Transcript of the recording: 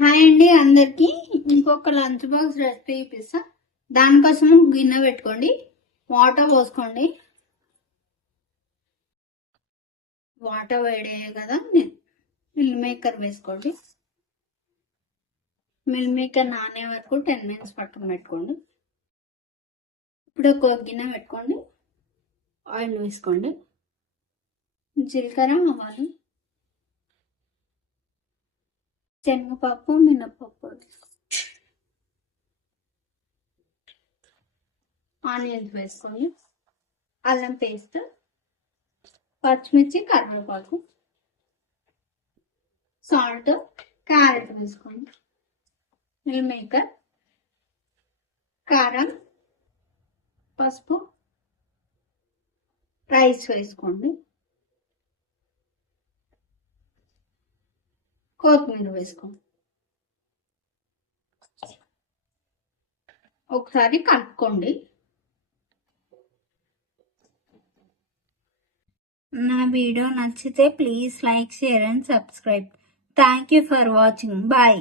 Hi అండి అందరికి. ఇంకొక లంచ్ బాక్స్ రెసిపీ చూపిస్తా. దానికోసం గిన్నె పెట్టుకోండి, వాటర్ పోసుకోండి. వాటర్ వేడయ్యాయి కదా, మిల్ మేకర్ వేసుకోండి. మిల్ మేకర్ నానే వరకు 10 minutes పట్టుకుని పెట్టుకోండి. ఇప్పుడు ఒక గిన్నె పెట్టుకోండి, ఆయిల్ వేసుకోండి. జీలకర్ర, ఆవాలు, శనగపప్పు, మినపప్పు, ఆనియన్స్ వేసుకోండి, అల్లం పేస్ట్, పచ్చిమిర్చి, కరివేపాకు, సాల్ట్, క్యారెట్ వేసుకోండి, మిల్ మేకర్, కారం, పసుపు, రైస్ వేసుకోండి, కొత్తిమీర వేసుకోండి. ఒకసారి కలుపుకోండి. నా వీడియో నచ్చితే please like, share and subscribe. Thank you for watching. Bye.